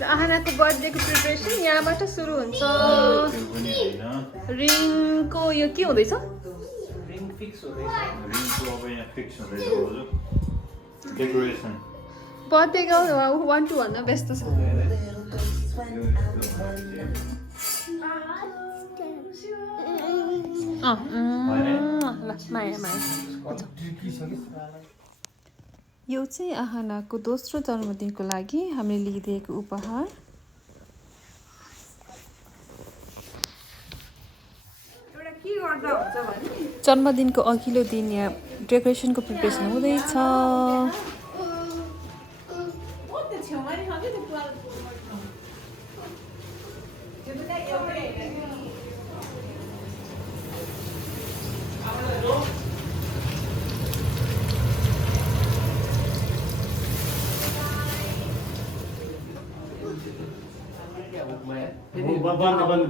र आहानाको बर्थडेको प्रिपरेसन यहाँबाट सुरु हुन्छ। रिङको यो के हुँदैछ? रिङ फिक्स हुँदैछ। रिङको अब यहाँ फिक्स हुँदैछ हजुर। डेकोरेसन। बर्थडेको 1 2 भन्न व्यस्त छ। माया माया। यो चाहिँ आहानाको दोस्रो जन्मदिनको लागि हामीले लिइदिएको उपहार। जन्मदिनको अघिल्लो दिन यहाँ डेकोरेसनको प्रिपरेसन हुँदैछ।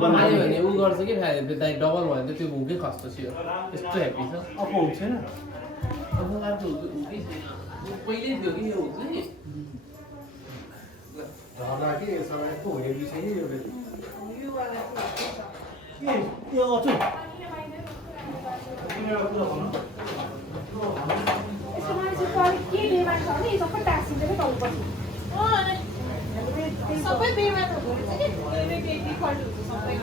बनायो भने उ गर्छ कि डबल भयो भने त्यो हुँकै खस्रो थियो यस्तो हेप्पी छ अब हुन्छ हैन अब अर्को हुँकै छैन पहिल्यै थियो कि यो हुन्छ नि धला के समय को हेभी छ नि यो वाला के यो अचु तिमीहरुको कुरा भन्नु यसमा चाहिँ के बेमा छ भने सबै टासिन्छ के तल पछि सबै बेमा त हुन्छ नि के डिफल्ट हुन्छ सबै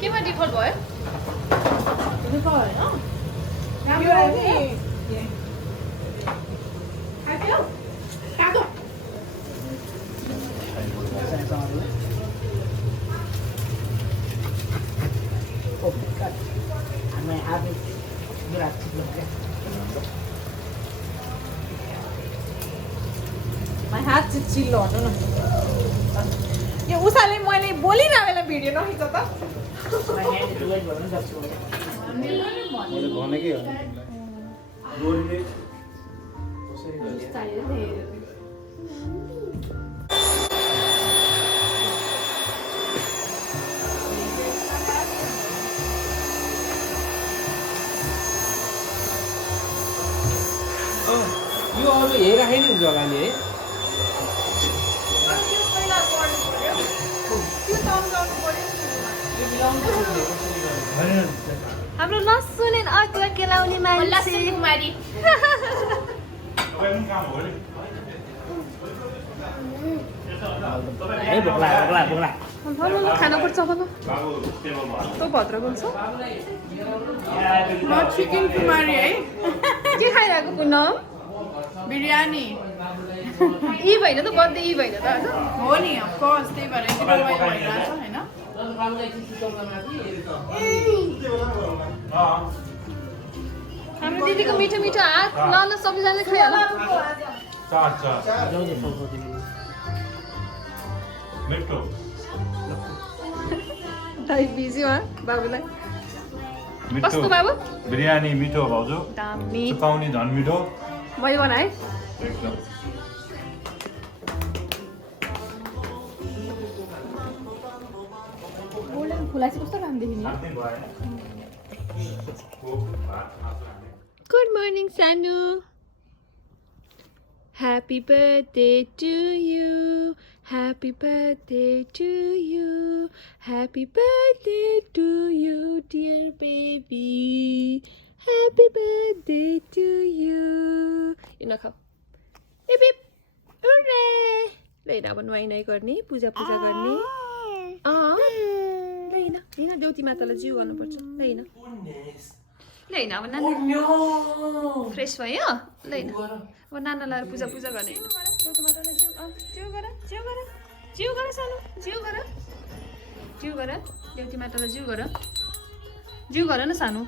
केमा डिफल्ट भयो? हुनु पर्यो हैन यो नि आयो कागो मैं आप My हात चाहिँ चिल्लो हट्नु न यो उसाले मैले बोलिरहेको बेला भिडियो नखिच त मैले भनेकै हो दोरीले कसरी यो अरु हेराखै नि हुन्छ होला नि है हाम्रो नसुनेन अदुवा केलाउने मान्छे कुमारी है भोग्ला भोग्ला भोग्ला खाना पर्छ अब तँ भद्र बोल्छ म चिकन कुमारी है के खाइरहेको पुनम? बिरयानी इभ होइन त बर्थडे इभ होइन त आज हो नि अफ कोर्स त्यही भएर यति रमाइलो भइरहेछ हैन हाम्रो दिदीको मिठो मिठो हात ल सबैजनाले खाइहाल। चार मिठो दाइ बिजी वा बाबुलाई मिठो कस्तो बाबु? बिरयानी मिठो भाउजू दामी सुकाउने झन् मिठो मैले बनाएँ एकदम गोल्डन फुला चाहिँ कस्तो राम्रो देखिन्छ गुड मर्निङ सानु happy birthday to you happy birthday to you happy birthday to you dear baby happy birthday to you यो नखाऊ एप एप उरे ल अब नुहाइ नुहाइ गर्ने पूजा पूजा गर्ने ल होइन ज्योति मातालाई जिउ गर्नुपर्छ ल होइन ल होइन अब नानी फ्रेस भयो ल होइन अब नाना लाएर पूजा पूजा गर्ने होइन ज्योति मातालाई जिउ जिउ गर सानो जिउ गर ज्योति मातालाई जिउ गर न सानो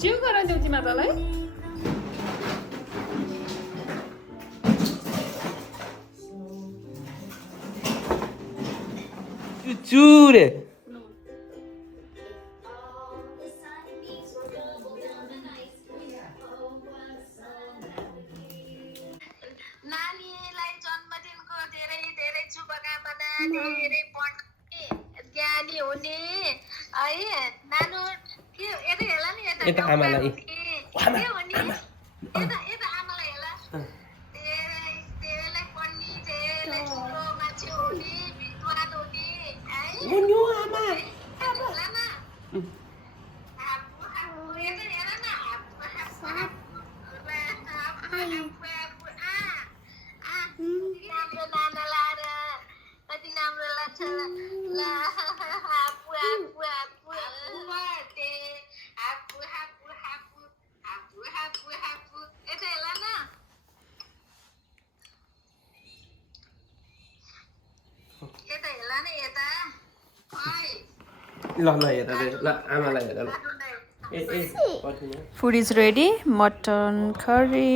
जिउ गर देउची मातालाई चुरे नानीलाई जन्मदिनको धेरै धेरै शुभकामना धेरै पढ्ने ज्ञानी हुने है नानु के यता हेला नि यता आमालाई के हो नि यता आमालाई हेला धेरै धेरैलाई पढ्ने धेरैलाई ठुलो मान्छे हुने विद्वान हुने है यो आमा हेला न यता हेला न राम्रो नाना लाएर कति राम्रो लाग्छ ला आफू आफू आफू बर्थडे आफू आफू आफू आफू आफू आफू यता हेला न यता हेला न यता ल ल हेर ल आमालाई हेर ल Food is ready. Mutton curry,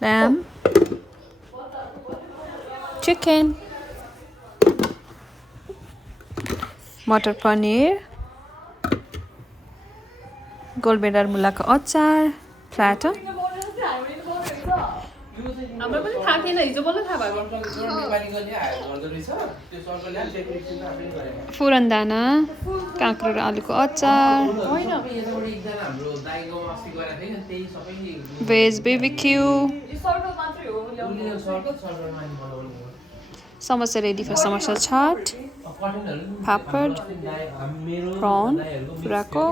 lamb, chicken, मटर पनीर, गोलबेडार मुलाको अचार, प्लाटर. हाम्रो पनि थाहा थिएन हिजो बल्ल थाहा भएको फुरनदाना काँक्रो र आलुको अचार भेज barbecue samosa ready for samosa chaat papad prawn पुराको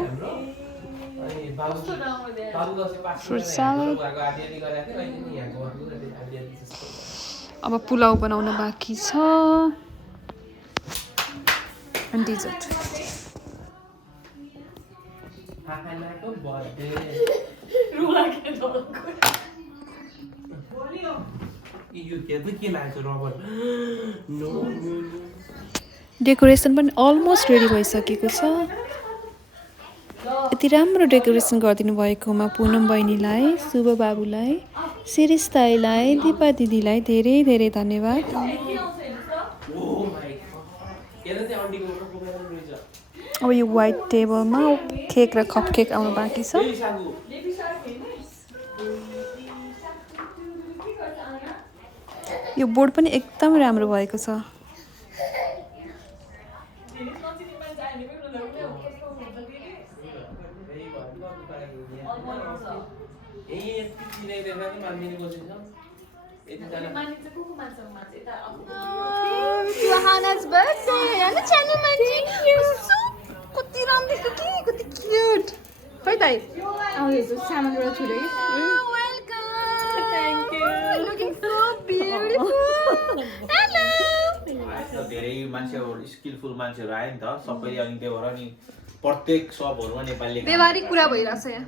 fruit salad अब पुलाउ बनाउन बाँकी छ अनि डेजर्ट डेकोरेसन पनि अलमोस्ट रेडी भइसकेको छ यति राम्रो डेकोरेसन गरिदिनु भएकोमा पुनम बहिनीलाई शुभ बाबुलाई शिरिष दाइलाई दिपा दिदीलाई धेरै धेरै धन्यवाद अब यो व्हाइट टेबलमा केक र कप केक आउनु बाँकी छ यो बोर्ड पनि एकदम राम्रो भएको छ Johanna's birthday and the channel manji so कति राम्रो छ कि कति क्यूट खै दाइ आउँदैछु सामानबाट छुरे welcome thank you looking so beautiful hello धेरै मान्छेहरु स्किलफुल मान्छेहरु आए नि त सबैले अनि त्यो भएर नि प्रत्येक सबहरुमा नेपाली व्यवहारिक कुरा भइराछ यहाँ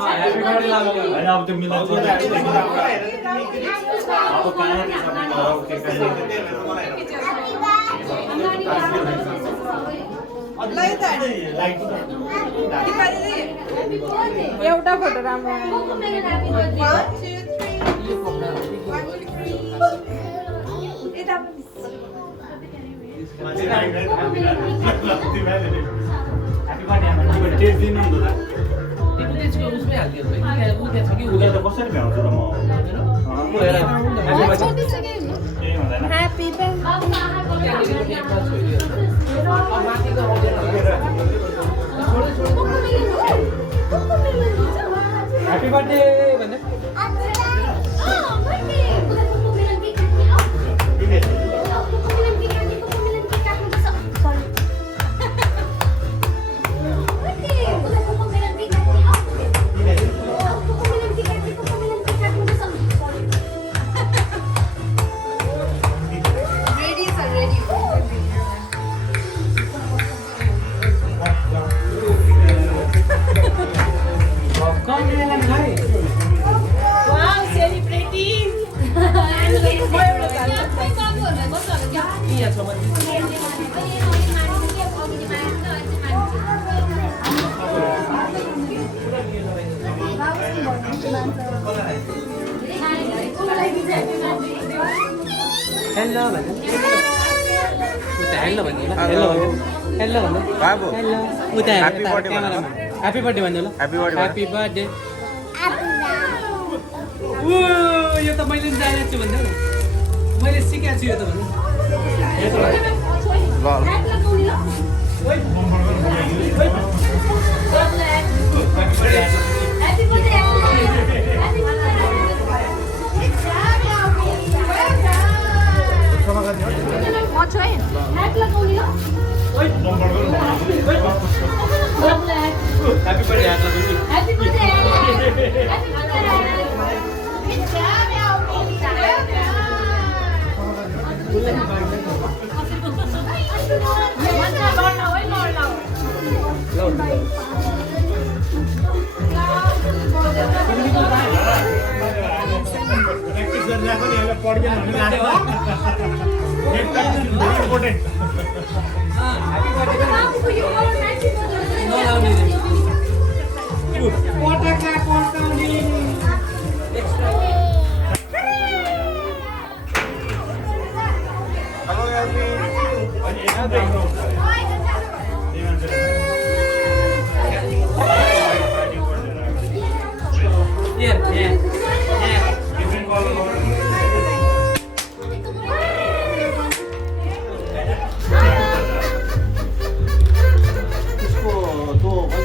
ह्यापी बर्थडे लामो होइन अब त्यो मिल्दैन अब कहाँ एउटा फोटो राम्रो उसमै हालिदियो ऊ त्यहाँ छ कि उसलाई त कसरी भ्याउँछु र म ह्यापी ह्यापी बर्थडे भन्दै हेलो भन्नु हेलो भन्नु हेलो हेलो भन्नु बाबु हेलो उता ह्यापी बर्थडे ह्यापी बर्थडे भन्नु ल ह्यापी बर्थडे ह्यापी बर्थडे ओ यो त मैले जानेको छु भन्दै मैले सिकेको छु यो त भन्नु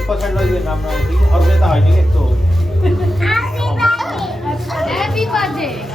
पछाडि लगिदियो राम्रो आउँछ कि अर्कै त होइन कि यस्तो Happy birthday.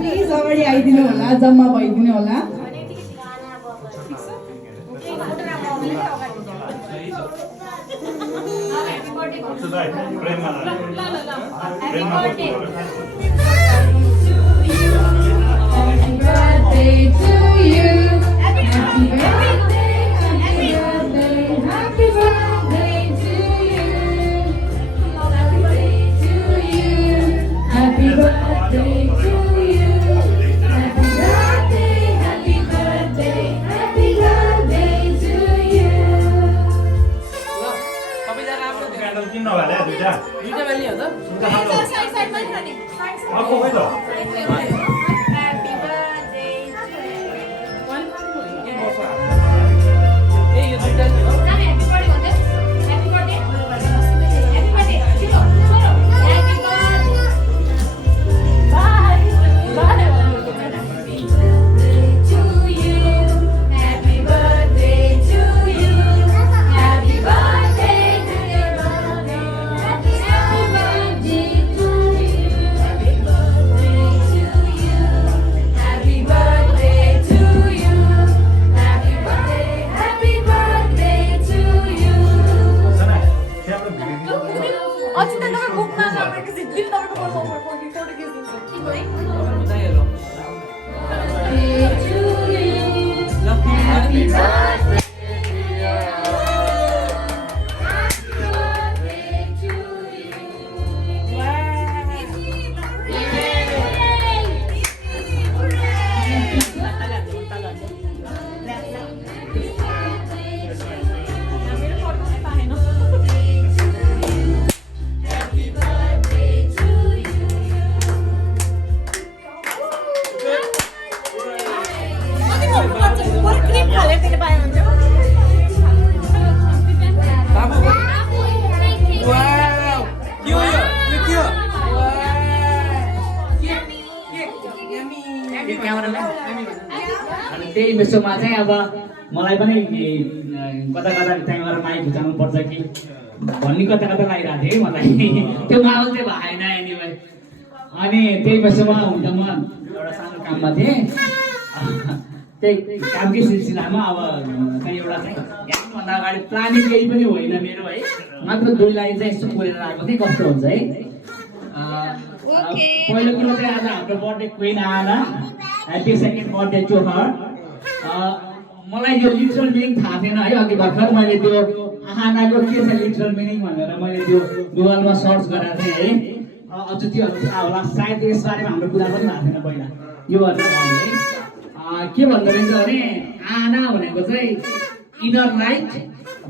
प्लिज अगाडि आइदिनु होला जम्मा भइदिनु होला त्यही विषयमा चाहिँ अब मलाई पनि कता कता त्यहाँ गएर माइक बुझाउनु पर्छ कि भन्ने कता कता लागिरहेको थियो मलाई त्यो माहौल चाहिँ भएन एनिवे अनि त्यही विषयमा हुन त म एउटा सानो काममा थिएँ त्यही कामकै सिलसिलामा अब चाहिँ एउटा चाहिँ यहाँभन्दा अगाडि प्लानिङ केही पनि होइन मेरो है मात्र 2 लाइन चाहिँ यसो बोलेर आएको थिएँ कस्तो हुन्छ है पहिलो कुरो चाहिँ आज हाम्रो birthday queen Aana happy second birthday to her मलाई यो लिटरल मिनिङ थाहा थिएन है अघि भर्खर मैले त्यो आहानाको के छ लिटरल मिनिङ भनेर मैले त्यो गुगलमा सर्च गरेर थिएँ है अझ त्योहरू थाहा होला सायद यसबारेमा हाम्रो कुरा पनि भएको थिएन पहिला यो है के भन्दो रहेछ भने आना भनेको चाहिँ inner light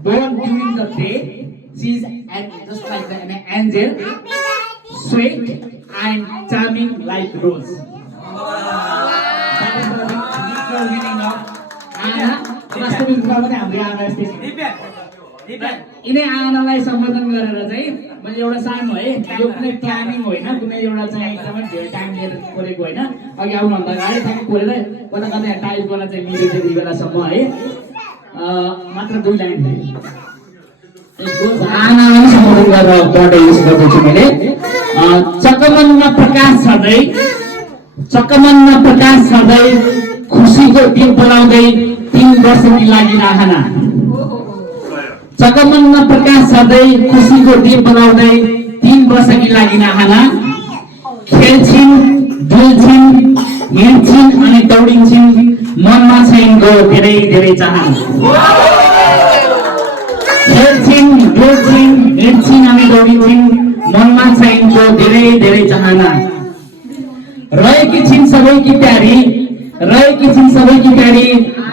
born during the day she is just like an angel sweet and charming like rose That is the literal meaning of Anna. वास्तविक रूपमा पनि हाम्रो आमा यस्तै यिनै आनालाई सम्बोधन गरेर चाहिँ मैले एउटा सानो है यो कुनै प्लानिङ होइन कुनै एउटा चाहिँ एकदमै धेरै टाइम लिएर कोरेको होइन अघि आउनुभन्दा अगाडि ठ्याक्कै कोरेर कता कता टाइप गर्न चाहिँ मिल्यो त्यति बेलासम्म है मात्र 2 लाइन आनालाई सम्बोधन गरेर बर्थडे युज गर्दैछु मैले चकमन्न प्रकाश छँदै खुसीको दिन बोलाउँदै 3 वर्षकी लागि आहाना चकमन्न प्रकाश छँदै खुसीको दिन बोलाउँदै 3 वर्षकी लागि आहाना खेल्छिन् डुल्छिन् हिँड्छिन् अनि दौडिन्छिन् मनमा छैनको धेरै धेरै चाहना खेल्छिन् डुल्छिन् हिँड्छिन् अनि दौडिन्छिन् मनमा छैनको धेरै धेरै चाहना रहेकी छिन् सबैकी प्यारी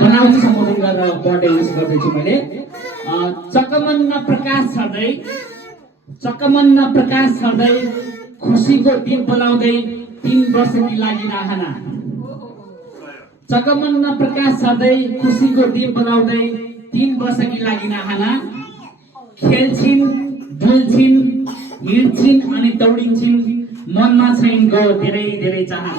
बनाउँछु सम्बोधन गरेर बर्थडे युज गर्दैछु मैले चकमन्न प्रकाश छँदै खुसीको दिन बोलाउँदै 3 वर्षकी लागि आहाना चकमन्न प्रकाश छँदै खुसीको दिन बोलाउँदै 3 वर्षकी लागि आहाना खेल्छिन् डुल्छिन् हिँड्छिन् अनि दौडिन्छिन् मनमा छैनको धेरै धेरै चाहना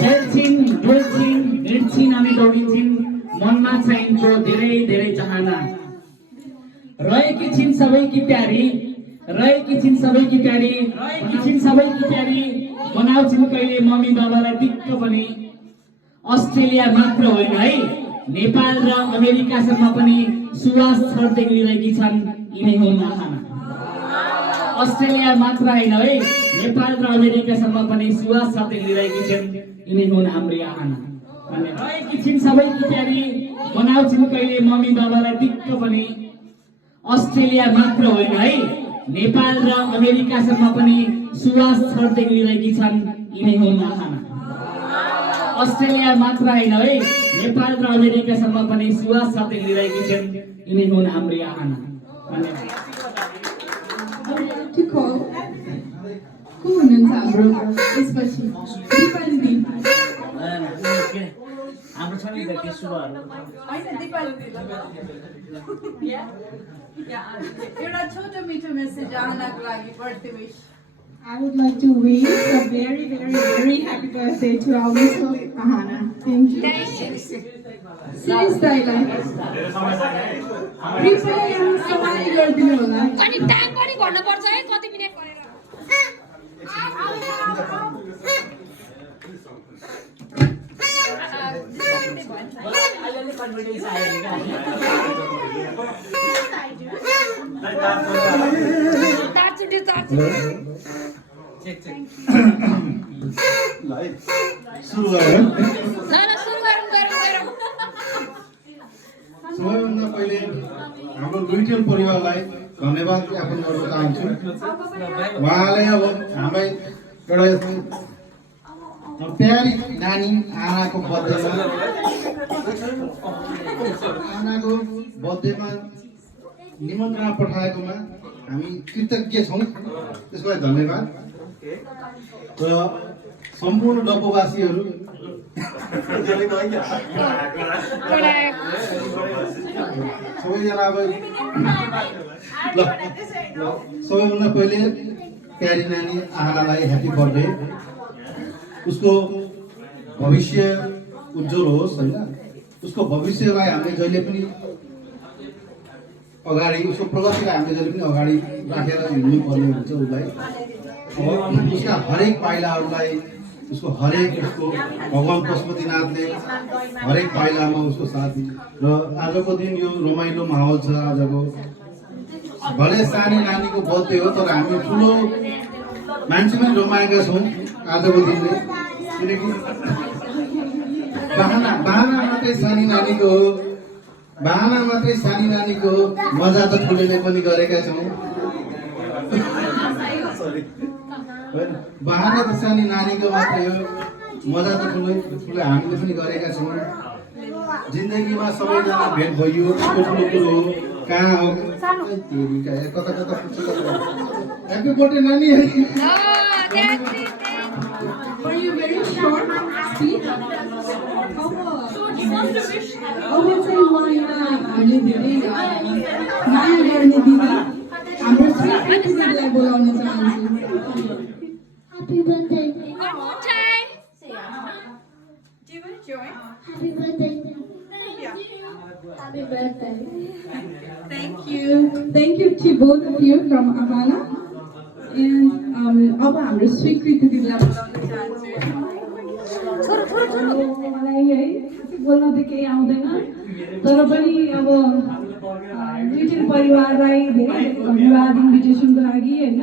खेल्छिन् डुल्छिन् हिँड्छिन् अनि दौडिन्छिन् मनमा छैनको धेरै धेरै चाहना रहेकी छिन् सबैकी प्यारी बनाउँछिन् कहिले मम्मी बाबालाई दिक्क पनि अस्ट्रेलिया मात्र होइन है नेपाल र अमेरिकासम्म पनि सुवास छर्दै गइरहेकी छन् यिनै हुन् आहाना अस्ट्रेलिया मात्र होइन है नेपाल र अमेरिकासम्म पनि सुवास छर्दै गइरहेकी छन् यिनै हुन् हाम्रो आहाना रहेकी छिन् सबैकी प्यारी बनाउँछिन् कहिले मम्मी बाबालाई दिक्क पनि अस्ट्रेलिया मात्र होइन है नेपाल र अमेरिकासम्म पनि सुवास छर्दै गइरहेकी छन् यिनै हुन् आहाना अस्ट्रेलिया मात्र होइन है नेपाल र अमेरिकासम्म पनि सुवास छर्दै गइरहेकी छन् यिनै हुन् हाम्रो आहाना को हुनुहुन्छ हाम्रो यसपछि दिपाली दी हाम्रो छ नि त के शुभहरु हैन दिपाली दी एउटा छोटो मिठो मेसेज आहानाको लागि birthday wish I would like to wish a very, very, very happy birthday to our Miss Ahana. Thank you. Serious dialogue. कृपया यहाँ समाई गरिदिनु होला अनि टाइम पनि भन्न पर्छ है कति मिनेट गरेर सुरु गरौँ सबैभन्दा पहिले हाम्रो दुईटै परिवारलाई धन्यवाद ज्ञापन गर्न चाहन्छु उहाँले अब हामीलाई एउटा प्यारी नानी आनाको बर्थडेमा निमन्त्रणा पठाएकोमा हामी कृतज्ञ छौँ त्यसको लागि धन्यवाद र सम्पूर्ण डब्बुवासीहरू सबैजना अब सबैभन्दा पहिले प्यारी नानी आहानालाई ह्याप्पी बर्थडे उसको भविष्य उज्जवल होस् होइन, उसको भविष्यलाई हामीले जहिले पनि अगाडि, उसको प्रगतिलाई हामीले जहिले पनि अगाडि राखेर हिँड्नु पर्ने हुन्छ उसलाई। अब उसका हरेक पाइलाहरूलाई, उसको हरेक, उसको भगवान् पशुपतिनाथले हरेक पाइलामा उसको साथ दिन्छ। र आजको दिन यो रमाइलो माहौल छ आजको। भले सानो नानीको बर्थडे हो तर हामी ठुलो मान्छे पनि रमाएका छौँ आजको दिनले, किनकि बहाना मात्रै सानी नानीको हो, बहाना मात्रै सानी नानीको हो, मजा त ठुलोले पनि गरेका छौँ। बहाना त सानी नानीको मात्रै हो, मजा त ठुलो हामीले पनि गरेका छौँ। जिन्दगीमा सबैजना भेट भइयो, ठुलो ठुलो कुरो हो। कहाँ हो कता कता ह्याप्पी बर्थडे नानी। Were you very short speech? अब चाहिँ मलाई हामीले धेरै माया गर्ने दिदी हाम्रो श्रीकृतिलाई बोलाउन चाहन्छु। Happy birthday. Give it joy. Happy birthday. Happy birthday. Thank you to both of you from Ahana. And अब हाम्रो स्वीकृति दिदीलाई बोलाउन चाहन्छु। मलाई है बोल्न त केही आउँदैन, तर पनि अब दुईटै परिवारलाई धेरै धन्यवाद इन्भिटेसनको लागि होइन।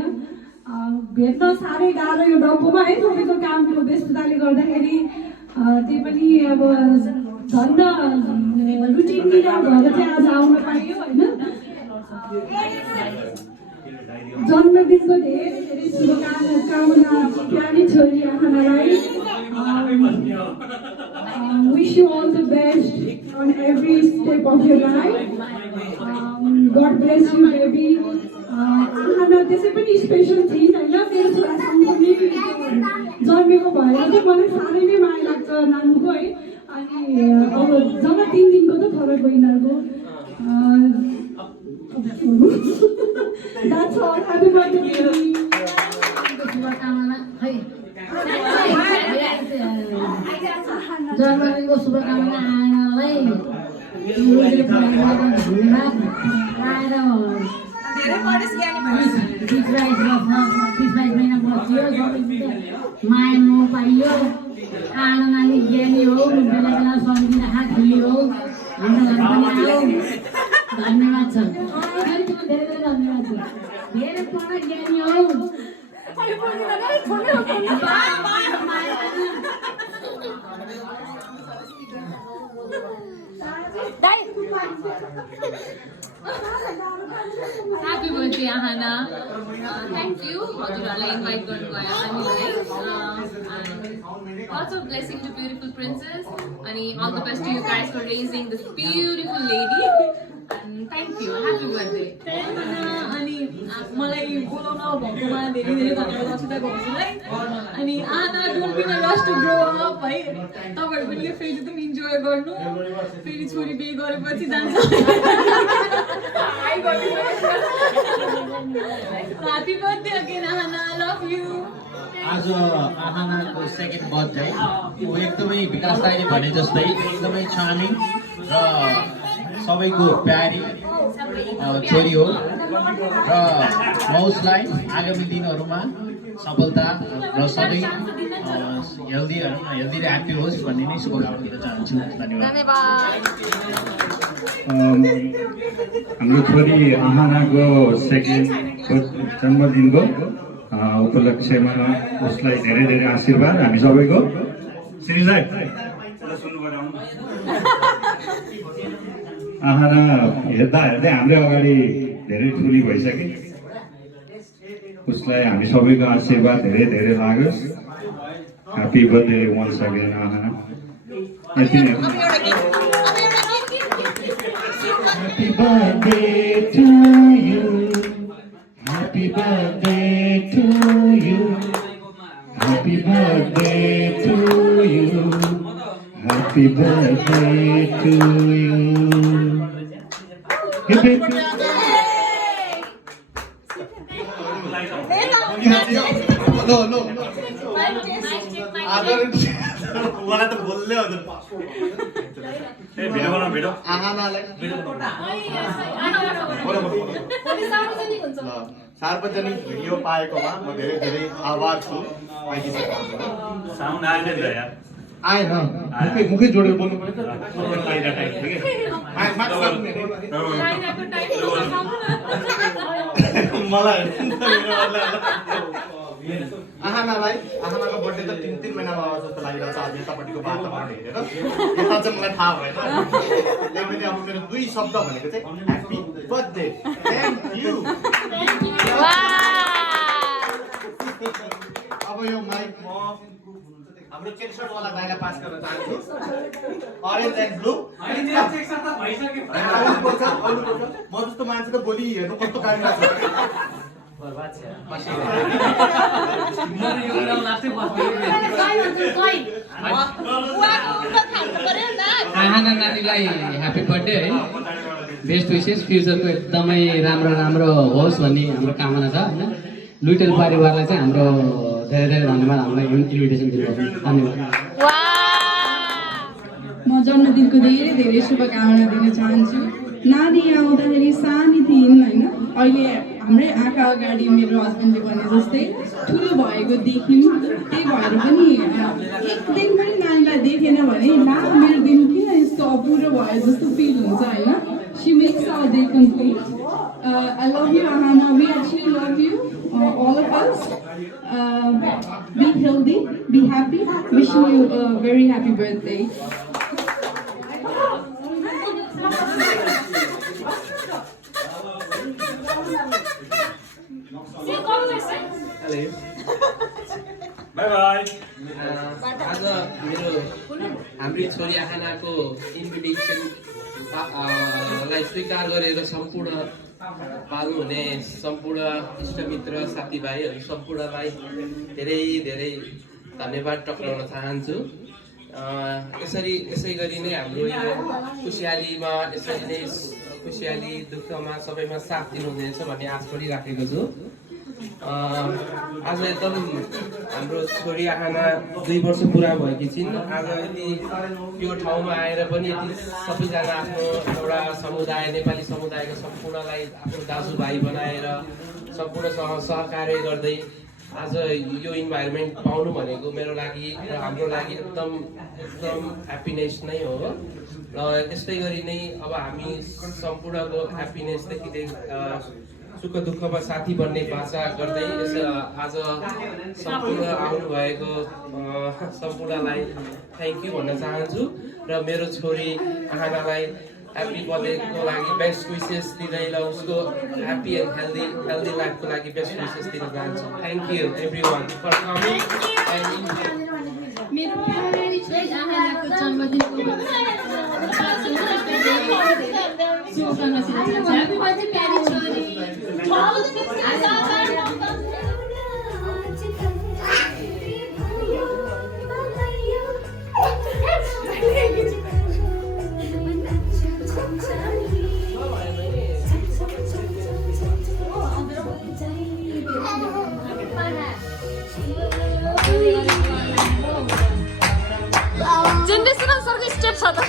भेट्न साह्रै गाह्रो यो डम्फुमा है, सबैको कामको व्यस्तताले गर्दाखेरि त्यही पनि अब झन् रुटिन मिलाएर भएर चाहिँ आज आउन पाइयो होइन। जन्मदिनको धेरै धेरै शुभकामना प्यारी छोरी आहानालाई। Wish you all the best on every step of your life. God bless you baby. Aahana त्यसै पनि स्पेसल थिइन् होइन, मेरो छोरासँग पनि जन्मेको भएर चाहिँ मलाई साह्रै नै माया लाग्छ नानुको है। अनि अब जब 3 दिनको त फरक भयो यिनीहरूको। That's all. Happy birthday baby. जन्मदिनको शुभकामना आएनलाई धन्यवाद। आएर धेरै पढेस् ज्ञानी भएछ। 22 महिना बसियो, माया मोह पाइयो। आएर नानी ज्ञानी हो, बेला बेला सम्झिँदा हात खुलियो, हाम्रो घर पनि आयो। धन्यवाद छ, धेरै धेरै धन्यवाद छ। धेरै पढ ज्ञानी हो। Happy birthday, Ahana. Thank you. हजुरहरूलाई इन्भाइट गर्नुभयो हामीलाई। Lots of blessing to beautiful princess. अनि all the best to you guys for raising this beautiful lady. And thank you. Happy birthday. अनि मलाई बोलाउन भएकोमा धेरै धेरै धन्यवाद अक्षता भाउजूलाई। अनि Ahana don't be in rush to grow up है, तपाईँहरू पनि यो फेज एकदम इन्जोय गर्नु। फेरि छोरी बिहे गरेपछि जान्छ। Happy birthday again Aahana, love you. आज आहानाको सेकेन्ड बर्थडे ऊ एकदमै विकास दाइले भने जस्तै एकदमै चार्मिङ र सबैको प्यारी छोरी हो। र उसलाई आगामी दिनहरूमा सफलता र सधैँ हेल्दी र ह्याप्पी होस् भन्ने नै शुभकामना दिन चाहन्छु। धन्यवाद। हाम्रो छोरी आहानाको सेकेन्ड जन्मदिनको उपलक्ष्यमा उसलाई धेरै धेरै आशीर्वाद हामी सबैको। श्रीलाई आहाना हेर्दा हेर्दै हाम्रै अगाडि धेरै ठुली भइसके। उसलाई हामी सबैको आशीर्वाद धेरै धेरै लागोस्। Happy birthday once again Ahana. यति नै। Happy birthday to you. Happy birthday to you. Happy birthday to you. Happy birthday to you. No. मलाई त बोल्दै हुन्छ भिडियो बनाऊ भिडियो आहानालाई सार्वजनिक भिडियो पाएकोमा म धेरै धेरै आभार छु। साउन्ड आएन नि यार आएन मुखै जोडेर बोल्नु पर्यो मलाई आहानालाई आहानाको बर्थडे त 3 महिनामा आउँछ जस्तो लागिरहेको छ आज यतापट्टिको वातावरण हेरेर। यता चाहिँ मलाई थाहा भएन त्यसैले अब मेरो 2 शब्द भनेको चाहिँ ह्याप्पी बर्थडे थ्याङ्क यू। अब यो माइक म हाम्रो चेकसटवाला दाइलाई पास गर्न चाहन्छु। अरेन्ज एन्ड ब्लू म जस्तो मान्छे त भोलि हेर्नु कस्तो गाडी लाग्छ आहाना नानीलाई ह्याप्पी बर्थडे है, बेस्ट विसेस, फ्युचरको एकदमै राम्रो होस् भन्ने हाम्रो कामना छ होइन। लुइटेल परिवारलाई चाहिँ हाम्रो धेरै धेरै धन्यवाद, हामीलाई इन्भिटेसन दिनुभयो, धन्यवाद। म जन्मदिनको धेरै धेरै शुभकामना दिन चाहन्छु। नानी यहाँ आउँदाखेरि सानी थिइन् होइन, अहिले हाम्रै आँखा अगाडि मेरो हस्बेन्डले भने जस्तै ठुलो भएको देखिन्। त्यही भएर पनि एक दिन पनि नानीलाई देखेन भने ला मेरो दिन किन यस्तो अपुरो भयो जस्तो फिल हुन्छ होइन। She makes our day complete. I love you, Ahana. We actually love you, all of us. Be healthy, be happy. Wishing you a very happy birthday. By by. आज मेरो हाम्री छोरी आहानाको इन्भिटेसन लाई स्वीकार गरेर सम्पूर्ण पाल्नुहुने सम्पूर्ण इष्टमित्र साथीभाइहरू सम्पूर्णलाई धेरै धेरै धन्यवाद टक्राउन चाहन्छु। यसै गरी नै हाम्रो यो खुसियालीमा यसरी नै खुसियाली दुःखमा सबैमा साथ दिनुहुनेछ भन्ने आश गरिराखेको छु। आज एकदम हाम्रो छोरी आहाना 2 वर्ष पुरा भएकी छिन्। आज यति यो ठाउँमा आएर पनि यति सबैजना आफ्नो एउटा समुदाय, नेपाली समुदायको सम्पूर्णलाई आफ्नो दाजुभाइ बनाएर सम्पूर्णसँग सहकार्य गर्दै आज यो इन्भाइरोमेन्ट पाउनु भनेको मेरो लागि र हाम्रो लागि एकदम ह्याप्पिनेस नै हो। र यस्तै गरी नै अब हामी सम्पूर्णको ह्याप्पिनेसदेखि सुख दुःखमा साथी बन्ने बाचा गर्दै आज सम्पूर्ण आउनुभएको सम्पूर्णलाई थ्याङ्क यू भन्न चाहन्छु। र मेरो छोरी आहानालाई ह्याप्पी बर्थडेको लागि बेस्ट विसेस दिँदै ल उसको ह्याप्पी एन्ड हेल्दी लाइफको लागि बेस्ट विसेस दिन चाहन्छु। Thank you everyone for coming. मेरो प्यारी छोरी आहानाको जन्मदिनको शुभकामना छ। ह्याप्पी बर्थडे प्यारी छोरी। जेनरेसन अनुसारको स्टेप छ त।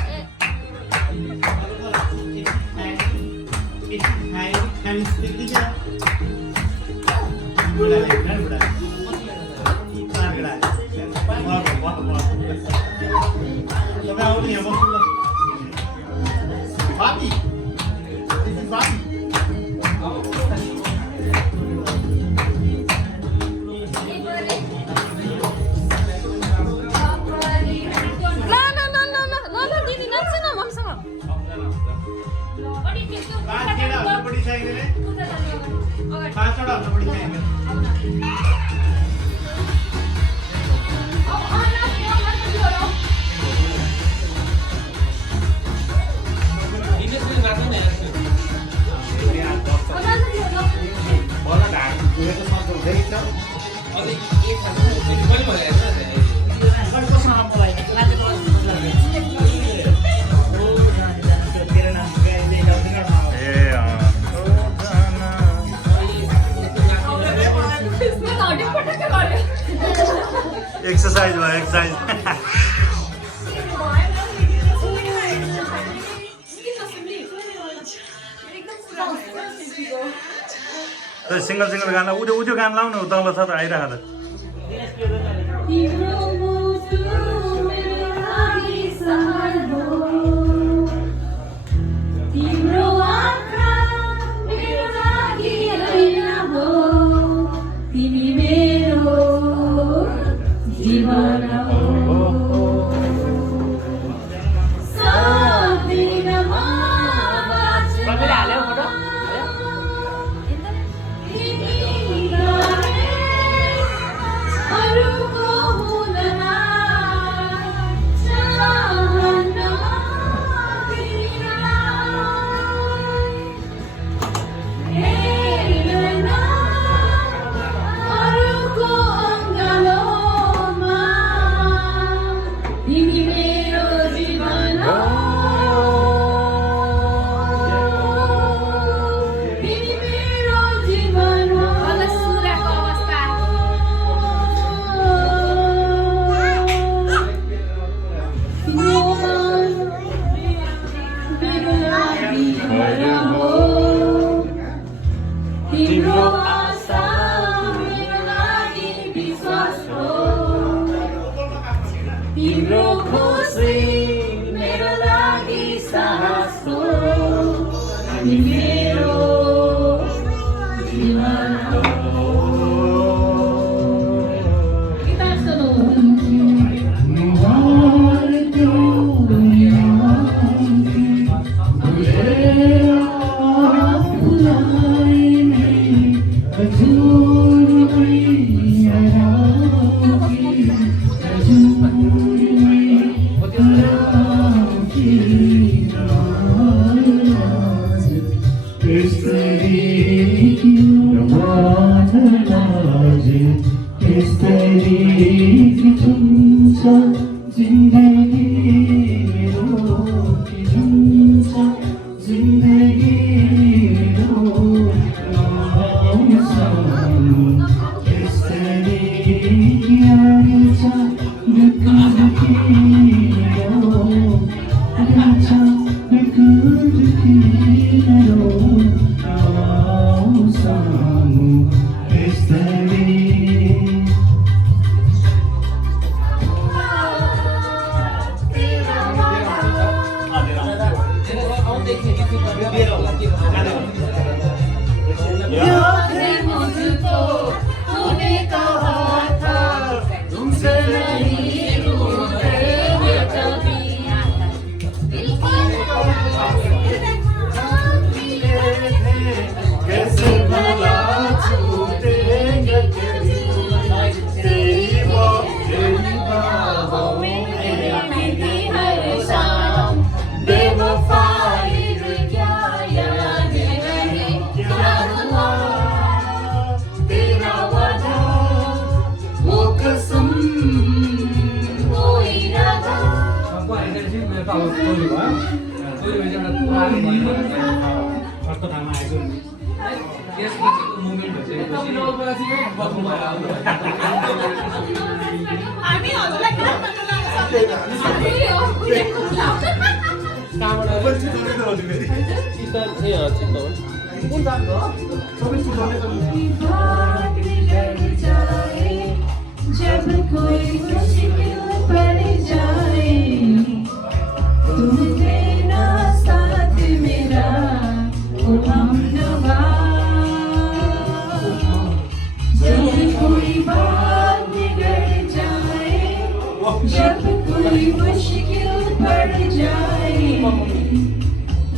एक्सरसाइज भयो एक्सरसाइज सिंगल सिंगल गाना उdio गाना लाउनु तल छ त आइराख त तिम्रो मुटु मेरो लागि सहर हो तिम्रो आँखा मेरो लागि ऐना हो तिमी मेरो जीवन हो सबदिनमा तिम्रो आशा मेरो लागि विश्वास हो तिम्रो खुसी मेरो लागि साहस हो तिमी मेरो जीवन हो गिटार सोलो जब कोई मुश्किल पड़ जाए तुम देना साथ मेरा ओ हमनवा जब कोई बात बिगड़ जाए जब कोई मुश्किल पड़ जाए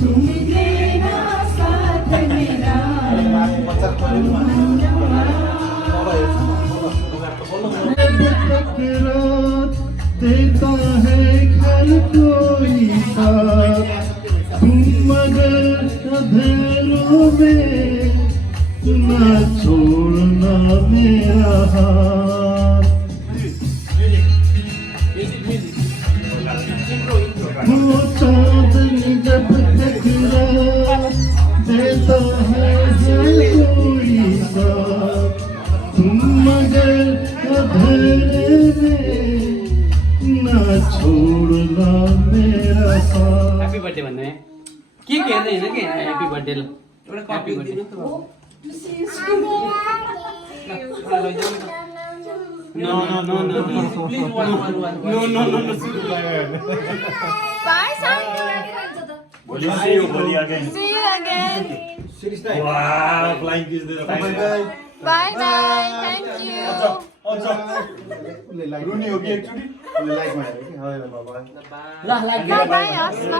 तुम देना साथ मेरा देता है घर कोई साथ तुम मगर अंधेरों में ना छोड़ना मेरा हाथ वो चांदनी जब टकरा देता है घर कोई साथ तुम मगर अंधेरे में ना छोड़ना मेरा साथ। हैप्पी बर्थडे भन्ने के हेर्दै हिँड्छ के हैप्पी बर्थडे ल एउटा कपी दिनु त No. Please one. No. Bye, Sandu. See you again. See you again. Wow, flying kiss there. Bye. Thank you. रुनी हो कि एकचोटि उसले लाइकमा हेऱ्यो कि हाय बाबा Bye, Asma.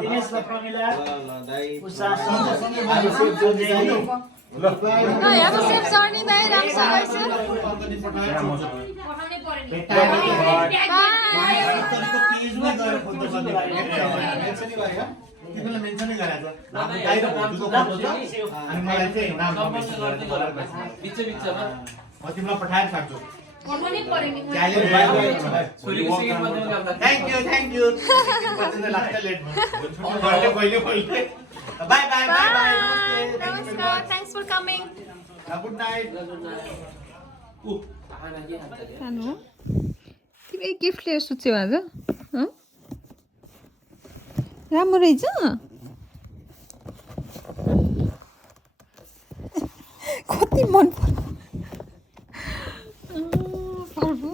दिनेशलाई Pramila Usha No, यहाँ तो सिर्फ जर्नी दाइ रामसँग आइसु। तिमीलाई मेन्सनै गरेको छ दाइ र भन्जुको फोटो छ अनि मलाई चाहिँ नाम बिचमा म तिमीलाई पठाएर साट्छु पठाउनै पर्यो नि थ्याङ्क यू लाग्छ लेट भयो कहिले bye Namaskar. Thanks for coming. Good night सानो तिमी गिफ्ट लिएर सुत्छौ आज राम्रो रहेछ कति मन पर्यो